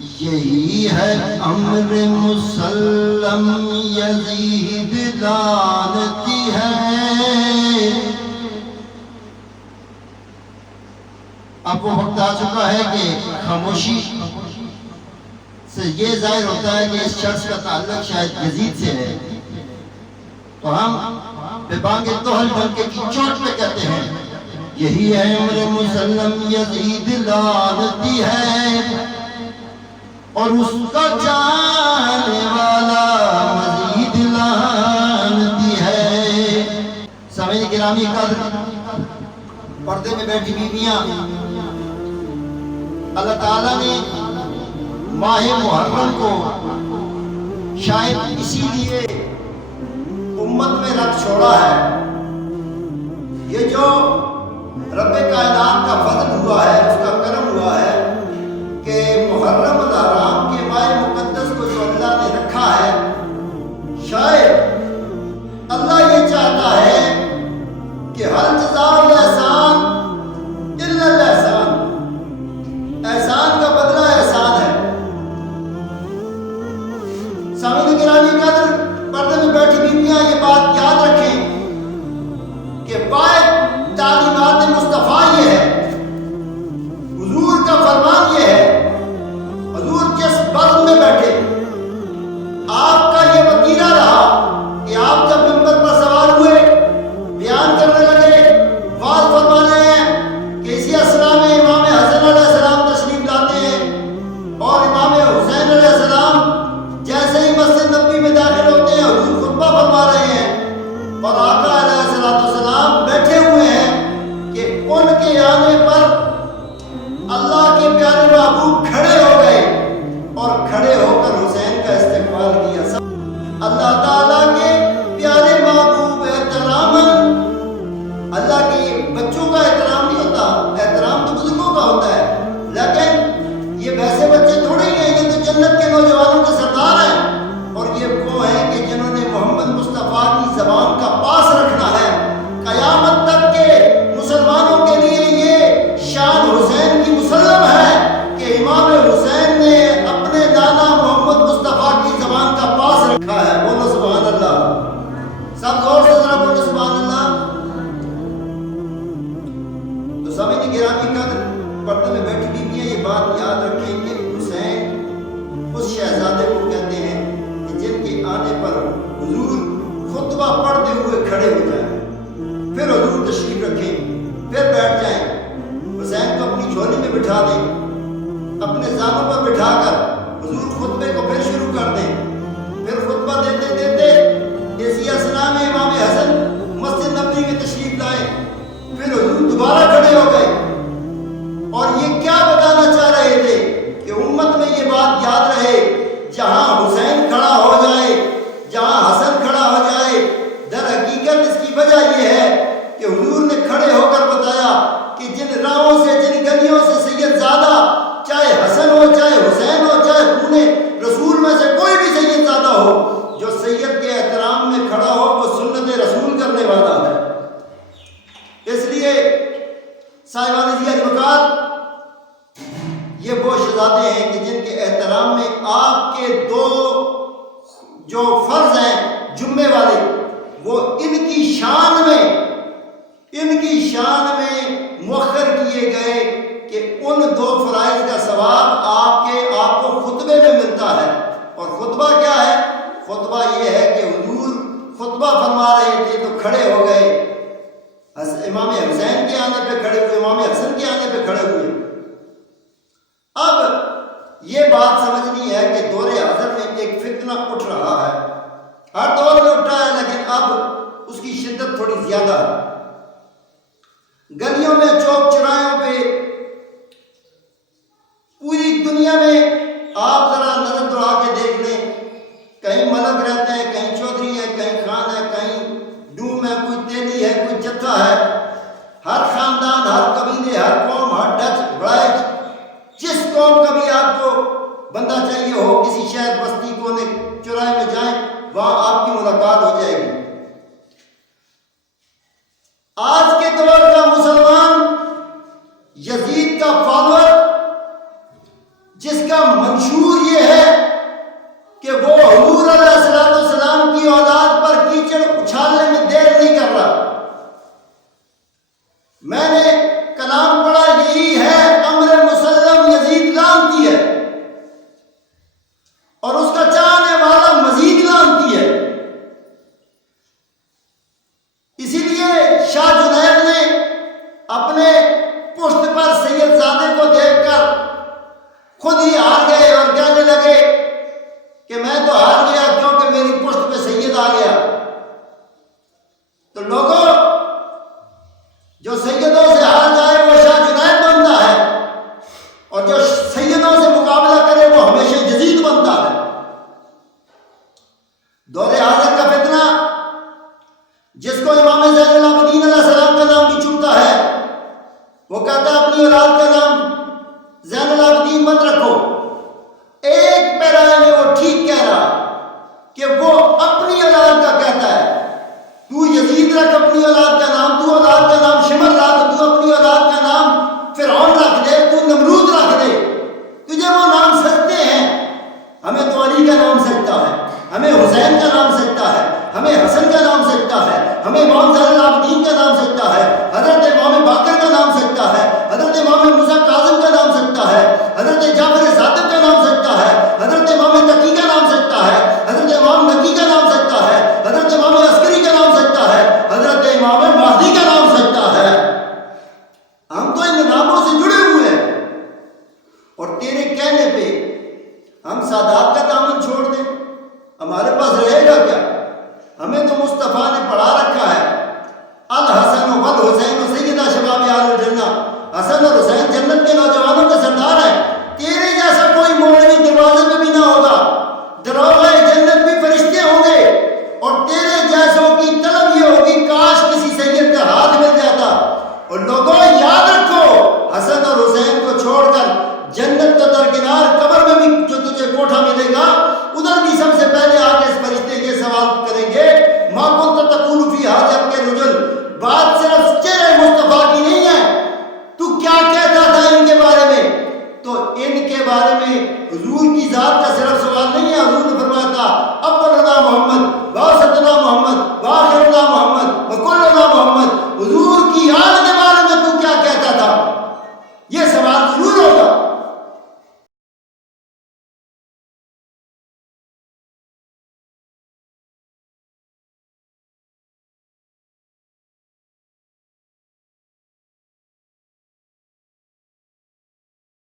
یہی ہے امر مسلم یزید لعنتی ہے۔ اب وہ وقت آ چکا ہے کہ خاموشی سے یہ ظاہر ہوتا ہے کہ اس شخص کا تعلق شاید یزید سے ہے، تو ہم ببانگ توحل ڈنکے کی چوٹ پہ کہتے ہیں یہی ہے امر مسلم یزید لعنتی ہے، اور اس کا چاہنے والا مزید لعنتی ہے۔ سامعین گرامی قدر، پردے میں بیٹھی بیویاں، اللہ تعالیٰ نے ماہ محرم کو شاید اسی لیے امت میں رکھ چھوڑا ہے۔ یہ جو رب کائنات کا فضل ہوا ہے، اس کا کرم ہوا ہے کہ محرم الحرام کے ماہ مقدس کو جو اللہ نے رکھا ہے، شاید اللہ یہ چاہتا ہے کہ ہر جزاء الاحسان الا الاحسان، احسان کا بدلہ احسان ہے۔ سامعین گرامی قدر، پردے میں بیٹھی بیویاں یہ بات یاد رکھیں کہ واحد تعلیمات مصطفیٰ یہ ہے، حضور کا فرمان یہ ہے، حضور جس بزم میں بیٹھے، آپ کا یہ وتیرہ رہا کہ آپ جب منبر پر سوار ہوئے، بیان کرنے لگے، واضح فرمانے ہیں کہ اسی اسنا میں امام حسن علیہ السلام تشریف لاتے ہیں، اور امام حسین علیہ السلام جیسے ہی مسجد نبوی میں داخل ہوتے ہیں، حضور خطبہ فرما رہے ہیں، اور آقا علیہ السلام بیٹھے ہوئے ہیں کہ ان کے آنے پر اللہ کے پیارے محبوب کھڑے ہو گئے اور کھڑے ہو کر حسین کا استقبال کیا۔ اللہ تعالیٰ کے پیارے محبوب احتراماً، اللہ کے بچوں کا احترام نہیں ہوتا، احترام تو بزرگوں کا ہوتا ہے، لیکن یہ ویسے بچے تھوڑے ہی ہیں، یہ تو جنت کے نوجوانوں کے سردار ہیں، اور یہ وہ ہیں کہ جنہوں نے محمد مصطفیٰ کی زبان کا پاس رکھنا ہے۔ قیامت تک کے مسلمانوں کے لیے یہ شان حسین کی مسلم ہے کہ امام حسین نے اپنے نانا محمد مصطفیٰ کی زبان کا پاس رکھا ہے۔ بولو سبحان اللہ، سب زور سے ذرا بولو سبحان اللہ۔ تو سامعین گرامی قدر، پردے میں بیٹھی بیویاں یہ بات یاد رکھیں کہ حسین اس شہزادے کو کہتے ہیں کہ جن کے آنے پر حضور خطبہ پڑھتے ہوئے کھڑے ہو جائیں، پھر حضور تشریف رکھیں، پھر بیٹھ جائیں، حسین کو اپنی جھولی میں بٹھا دیں، اپنے زانوں پر بٹھا کر حضور خطبے کو پھر شروع کر دیں، پھر خطبہ دیتے دیتے اسی اسنا میں امام حسن مسجد نبوی میں تشریف لائے، پھر حضور دوبارہ کھڑے ہو گئے، اور یہ کیا بتانا چاہ رہے تھے کہ امت میں یہ بات یاد رہے، جہاں حسین کھڑا ہو جائے، جہاں حسن کھڑا ہو جائے، در حقیقت اس کی وجہ یہ ہے کہ حضور نے کھڑے ہو کر بتایا کہ جن راہوں سے، جن گلیوں سے سید زادہ، چاہے حسن ہو، چاہے حسین ہو، چاہے خون رسول میں سے کوئی بھی سید زادہ ہو، جو سید کے احترام میں کھڑا ہو وہ سنت رسول کرنے والا ہے۔ اس لیے صاحبان ذی الوقار، یہ وہ شہزادے ہیں کہ جن کے احترام میں آپ کے دو جو فرض ہیں جمعے والے، وہ ان کی شان میں مؤخر کیے گئے کہ ان دو فرائض کا ثواب آپ کو خطبے میں ملتا ہے۔ اور خطبہ کیا ہے؟ خطبہ یہ ہے کہ حضور خطبہ فرما رہے تھے تو کھڑے ہو گئے، امام حسین کے آنے پہ کھڑے ہوئے، امام حسن کے آنے پہ کھڑے ہوئے۔ اب یہ بات سمجھنی ہے کہ دور حاضر میں ایک فتنہ اٹھ رہا ہے، ہر دور میں اٹھا ہے، لیکن اب اس کی شدت تھوڑی زیادہ ہے۔ گلیوں میں، چوک چوراہوں پہ، پوری دنیا میں آپ ذرا نظر دوڑا کے دیکھ لیں، کہیں ملک رہتے ہیں، کہیں چودھری ہے، کہیں خان ہے، کہیں ڈوم ہے، کوئی تیلی ہے، کوئی جتھا ہے، ہر خاندان، ہر قبیلے، ہر قوم، ہر ڈچ برائج، جس قوم کا بھی آپ کو بندہ چاہیے ہو، کسی شہر بستی کونے چوراہے میں جائیں، وہاں آپ کی ملاقات ہو جائے گی۔ آج کے دور کا مسلمان یزید کا فالوور، جس کا منشور یہ ہے کہ وہ حضور علیہ السلام کی اولاد پر کیچڑ اچھالنے میں دیر نہیں کر رہا. میں نے کلام پڑھا، یہی ہے امر مسلم یزید لعنتی ہے، اور اس کا چاہنے والا مزید لعنتی ہے. اسی لیے شاہ جنید نے اپنے پشت پر سید زادے کو دیکھ کر خود ہی ہار گئے اور کہنے لگے کہ میں تو ہار گیا کیونکہ میری پشت پہ سید آ گیا. تو لوگوں، جو سیدوں سے ہار جائے وہ شاہ جنید بنتا ہے، اور جو سیدوں سے مقابلہ کرے وہ ہمیشہ یزید بنتا ہے. دور حاضر کا فتنہ، جس کو امام زین العابدین علیہ السلام کا نام بھی چبھتا ہے، وہ کہتا ہے اپنی اولاد کا نام زین العابدین مت رکھو. ایک پیرائے میں وہ ٹھیک کہہ رہا کہ وہ اپنی اولاد کا کہتا ہے. تو یزید رکھ اپنی اولاد کا نام، تو اولاد کا نام شمر رکھ، تو اپنی اولاد کا نام فرعون رکھ دے، تو نمرود رکھ دے، تجھے وہ نام سجتے ہیں. ہمیں تو علی کا نام سجتا ہے، ہمیں حسین کا نام سجتا ہے، ہمیں حسن کا نام سجتا ہے، ہمیں امام زین العابدین کا نام سجتا ہے، حضرت امام باقر کا نام سجتا ہے، حضرت امام موسیٰ کاظم کا نام سجتا ہے، حضرت جعفر صادق کا نام سجتا ہے، حضرت امام تقی کا نام سجتا ہے، حضرت امام نقی کا نام سجتا ہے، حضرت امام عسکری کا نام سجتا ہے، حضرت امام مہدی کا نام سجتا ہے. ہم تو ان ناموں سے جڑے ہوئے ہیں، اور تیرے کہنے پہ ہم سادات کا دامن چھوڑ دیں؟ ہمارے پاس رہے گا کیا؟ ہمیں تو مصطفیٰ نے پڑھا رکھا ہے، الحسن والحسین سیدہ شباب اہل الجنہ. حسن اور حسین جنت کے نوجوانوں کے سردار ہیں. تیرے جیسا کوئی مولوی دروازے پہ بھی نہ ہوگا، دروازے جنت بھی فرشتے ہوں گے، اور تیرے جیسوں کی طلب یہ ہوگی کاش کسی سید کا ہاتھ مل جاتا. اور لوگوں یاد رکھو، حسن اور حسین کو چھوڑ کر جنت تو درکنار، قبر میں بھی جو تجھے کوٹھا ملے گا، ادھر بھی سب سے پہلے آگے اس فرشتے یہ سوال کریں گے، ما کنت تقول فی ھذا الرجل. بات صرف چہرے مصطفیٰ کی نہیں ہے، تو کیا کہتا تھا ان کے بارے میں؟ تو ان کے بارے میں حضور کی ذات کا صرف سوال نہیں ہے. حضور نے فرمایا تھا اولنا محمد